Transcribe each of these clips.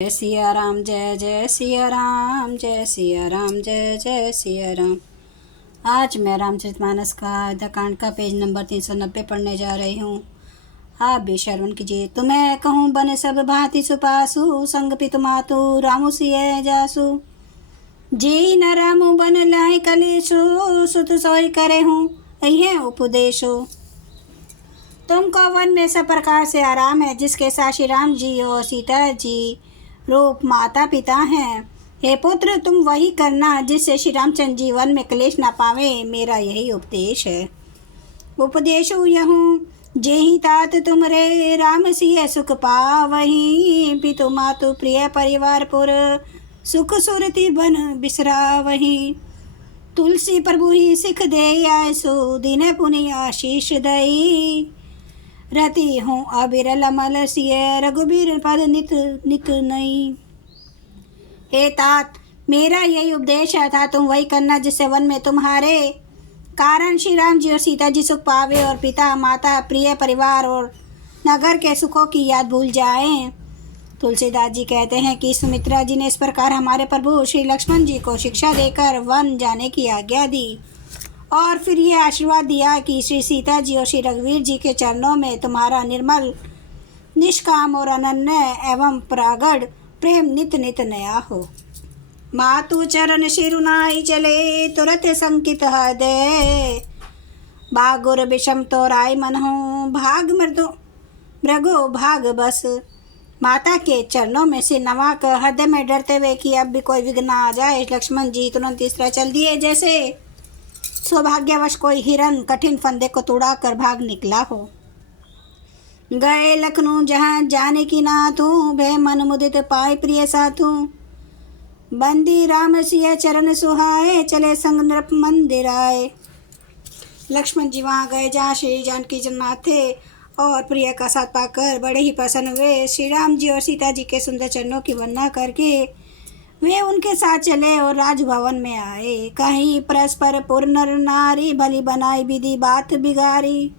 जय सिया राम, जय जय सिया राम, जय सिया राम, जय जय सिया राम। आज मैं रामचरितमानस का आद्यकांड का पेज नंबर 390 पढ़ने जा रही हूँ। आप भी श्रवण कीजिए। तुम्हें कहूँ बन सब भांति सुपासु, संग पितु मातु रामु सिय जासु। जी न रामु बन लाई कलेशु, सुत सोई करे हूँ अहे उपदेशो। तुमको वन में सब प्रकार से आराम है, जिसके साथ श्री राम जी और सीता जी रूप माता पिता हैं। हे पुत्र, तुम वही करना जिससे श्री रामचंद्र जी वन में क्लेश न पावे। मेरा यही उपदेश है। उपदेश यहूँ जेहि तात तुम रे, राम सिय सुख पावही। पितु मातु प्रिय परिवार पुर, सुख सुरति बन बिसरावही। तुलसी प्रभु ही सिख दे आयसु, दिन पुनि आशीष दई। रति हूँ अबिरल मल सिय, रघुबीर पद नित नित नई। हे तात, मेरा यही उपदेश था, तुम वही करना जिससे वन में तुम्हारे कारण श्री राम जी और सीता जी सुख पावे, और पिता माता प्रिय परिवार और नगर के सुखों की याद भूल जाएं। तुलसीदास जी कहते हैं कि सुमित्रा जी ने इस प्रकार हमारे प्रभु श्री लक्ष्मण जी को शिक्षा देकर वन जाने की आज्ञा दी, और फिर यह आशीर्वाद दिया कि श्री सीता जी और श्री रघुवीर जी के चरणों में तुम्हारा निर्मल, निष्काम और अनन्य एवं प्रागढ़ प्रेम नित नित नया हो। मातु चरण शिरुनाई चले, तुरत संकित हृदय। बागुर विषम तोराय मनहु, भाग मृगो भाग बस। माता के चरणों में से नवा कर हृदय में डरते हुए कि अब भी कोई विघ्न आ जाए, लक्ष्मण जी तुरंत इस तरह चल दिए जैसे सौभाग्यवश कोई हिरन कठिन फंदे को तोड़ा कर भाग निकला हो। गए लखनऊ जहाँ जाने की नाथू, भय मन मुदित पाए प्रिय साथू। बंदी राम सिय चरण सुहाए, चले संग नृप मंदिर आए। लक्ष्मण जी वहाँ गए जहाँ श्री जानकी जन्मनाथ थे, और प्रिय का साथ पाकर बड़े ही प्रसन्न हुए। श्री राम जी और सीता जी के सुंदर चरणों की वंदना करके वे उनके साथ चले और राजभवन में आए। कहीं परस्पर पुर नर नारी, भली बनाई विधि बात बिगारी।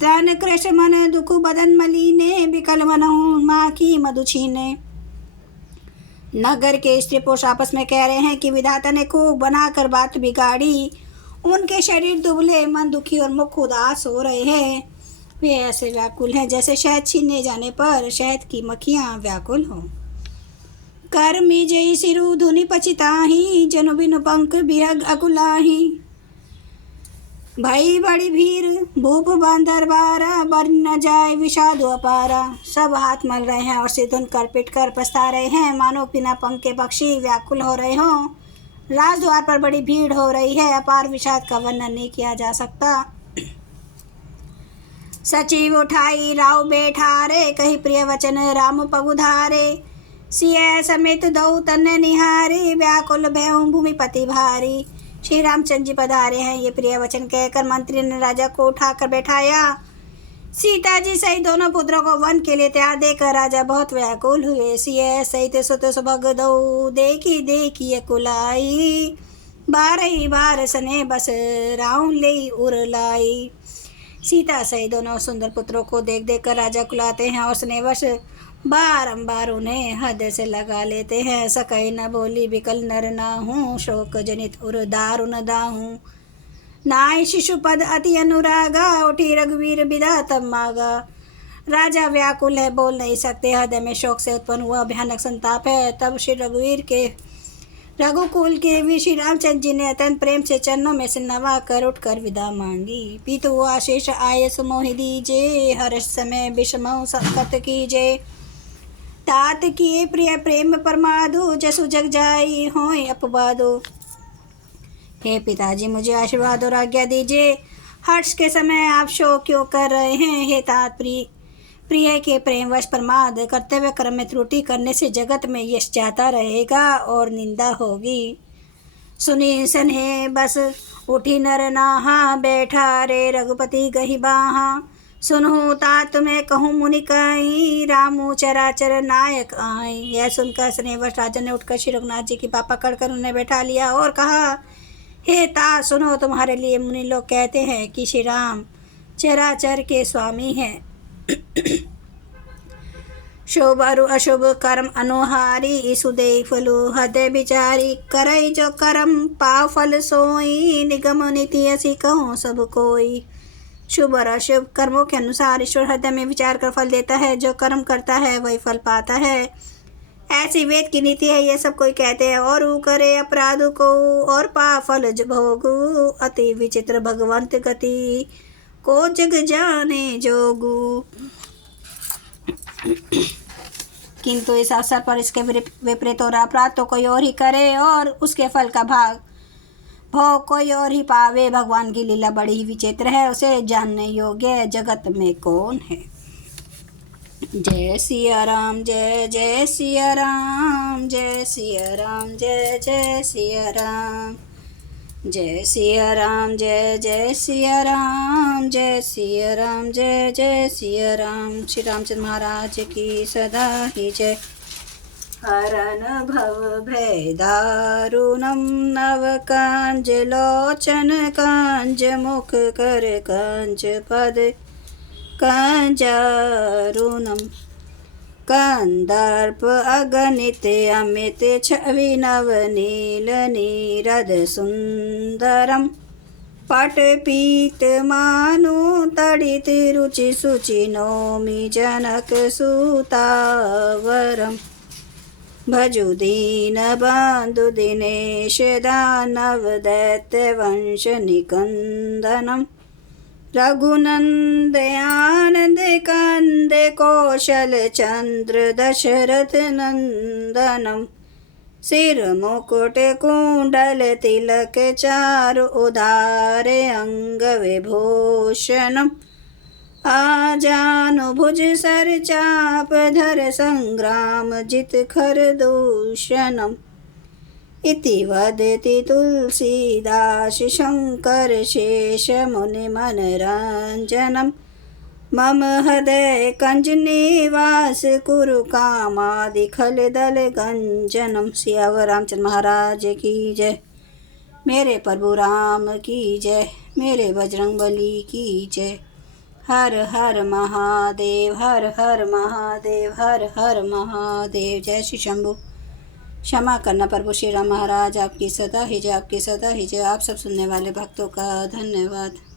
तन कृष्ण मन दुख बदन मलीने, बिकल मनहु माँ की मधु छीने। नगर के स्त्री पुरुष आपस में कह रहे हैं कि विधाता ने खूब बनाकर बात बिगाड़ी। उनके शरीर दुबले, मन दुखी और मुख उदास हो रहे हैं। वे ऐसे व्याकुल हैं जैसे शहद छीनने जाने पर शहद की मक्खियाँ व्याकुल हों। कर्मी जय सिरु धुनि पचिताही, जनु बिनु पंख बिहग अकुलाही। भई बड़ी भीड़ भूप बांधर बारा, बर न जाए विषाद अपारा। सब हाथ मल रहे हैं और सिर धुन कर पिट कर पछता रहे हैं, मानो बिना पंख के पक्षी व्याकुल हो रहे हों। राजद्वार पर बड़ी भीड़ हो रही है, अपार विषाद का वर्णन नहीं किया जा सकता। सचिव उठाई राव बैठारे, कही प्रिय वचन राम पगुधारे। सिय समेत दौ तन निहारी, व्याकुल भयउ भूमिपति भारी। श्री रामचंद्र जी पधारे हैं, ये प्रिय वचन कहकर मंत्री ने राजा को उठाकर बैठाया। सीता जी सहित दोनों पुत्रों को वन के लिए तैयार देकर राजा बहुत व्याकुल हुए। सिय सहित सुत सुभग दौ, देखी देखी कुलाई। बारही बार सने बस, राम ले उरलाई। सीता सहित दोनों सुंदर पुत्रों को देख देख कर राजा कुलाते हैं और स्नेहवश बारंबार उन्हें हृदय से लगा लेते हैं। सकई न बोली बिकल नर नाहूँ, शोक जनित उर दारुन दाहूँ। नाय शिशुपद अति अनुरागा, उठी रघुवीर बिदा तब मागा। राजा व्याकुल है, बोल नहीं सकते, हृदय में शोक से उत्पन्न हुआ भयानक संताप है। तब श्री रघुकुल के वीर श्री रामचंद्र जी ने अत्यंत प्रेम से चरणों में से नवा कर उठकर विदा मांगी। पीतु आशीष आय सुमोहि दीजे, हर्ष समय विषमो संकट कीजे। तात किए प्रिय प्रेम परमाधु, जसु जग जाई होय अपवादो। हे पिताजी, मुझे आशीर्वाद और आज्ञा दीजिए। हर्ष के समय आप शोक क्यों कर रहे हैं? हे तात, प्रिय के प्रेमवश प्रमाद कर्तव्य क्रम में त्रुटि करने से जगत में यश जाता रहेगा और निंदा होगी। सुनी सन्हे बस उठी नर नाहा, बैठा रे रघुपति गही बाहा। सुनहु तात तुम्हें कहूँ मुनि कहीं, रामू चराचर नायक आई। यह सुनकर स्नेहवश राजा ने उठकर श्री रघुनाथ जी की बात पकड़कर उन्हें बैठा लिया और कहा, हे तात सुनो, तुम्हारे लिए मुनि लोग कहते हैं कि श्री राम चराचर के स्वामी हैं। शुभ अरु अशुभ कर्म अनुहारी ईसु देई फलु हृदय विचारी करई जो कर्म पाव फल सोई निगम नीति ऐसी कहो सब कोई। शुभ और अशुभ कर्मों के अनुसार ईश्वर हृदय में विचार कर फल देता है। जो कर्म करता है वही फल पाता है, ऐसी वेद की नीति है। ये सब कोई कहते हैं और करे अपराध को और पा फल भोगु। अति विचित्र भगवंत गति को जग जाने जोगु। किंतु इस अवसर पर इसके विपरीत और अपराध तो कोई और ही करे और उसके फल का भोग कोई और ही पावे। भगवान की लीला बड़ी ही विचित्र है, उसे जानने योग्य जगत में कौन है। जय सिया राम जय जय सिया राम, जय सिया राम जय जय सिया राम, जय सिया राम जय जय सिया राम, जय सिया राम जय जय सिया राम। श्री रामचंद्र महाराज की सदा ही जय। हरन भव भय दारुणम नव कांज लोचन कांज मुख कर कांज पद कांजारुणम कंदर्प अगणित अमित छवि नव नील नीरद सुंदरम पट पीत मानु तड़ित रुचि सुचि नौमि जनक सुतावरम। भजु दीन बंधु दिनेश दानव दैत्य वंश निकंदनम रघुनंद आनंद कंद कौशल चंद्र दशरथ नंदनम। सिर मुकुट कुंडल तिलक चारु उदार अंग विभूषणम। आजानु भुज सर चाप धर संग्राम जित खर दूषणम। इति वदति तुलसीदास शंकर शेष मुनि मनरंजनम। मम हृदय कंज निवास कुरु कामादि खल दल गंजनम। सियावर रामचंद्र महाराज की जय। मेरे प्रभु राम की जय, मेरे बजरंगबली की जय। हर हर महादेव, हर हर महादेव, हर हर महादेव। जय श्री शंभु। क्षमा करना प्रभु श्री राम महाराज, आपकी सदा ही जय, आपकी सदा ही जय। आप सब सुनने वाले भक्तों का धन्यवाद।